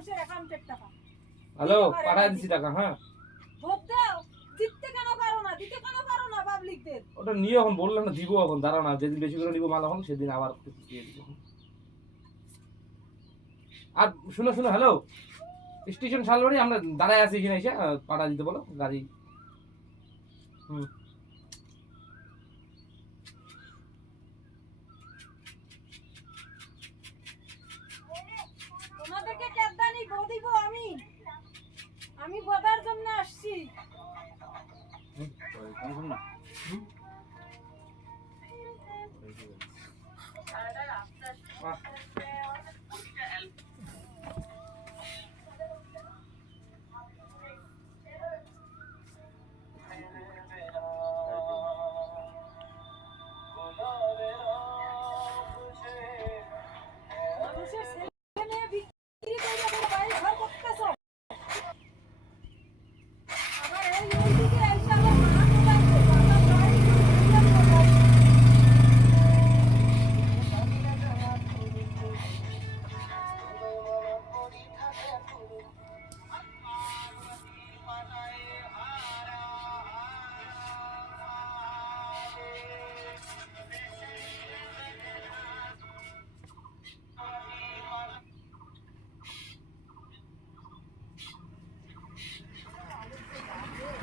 মানুষের অ্যাকাউন্টের টাকা। হ্যালো, পাঠাই দিছি টাকা। হ্যাঁ, ভোট দাও, জিততে কেন পারো না, দিতে কেন পারো না পাবলিকদের? ওটা নিয়ে এখন বললাম না, দিব এখন, দাঁড়াও না, যেদিন বেশি করে নিবো মাল এখন সেদিন আবার দিয়ে দিব। আর শুনো শুনো, হ্যালো, স্টেশন শালবাড়ি, আমরা দাঁড়ায় আছি এখানে, এসে পাঠা দিতে বলো গাড়ি। হুম, তোমাদেরকে কেদানি দিব আমি, আমি ভোটার জন্য আসছি। হুম,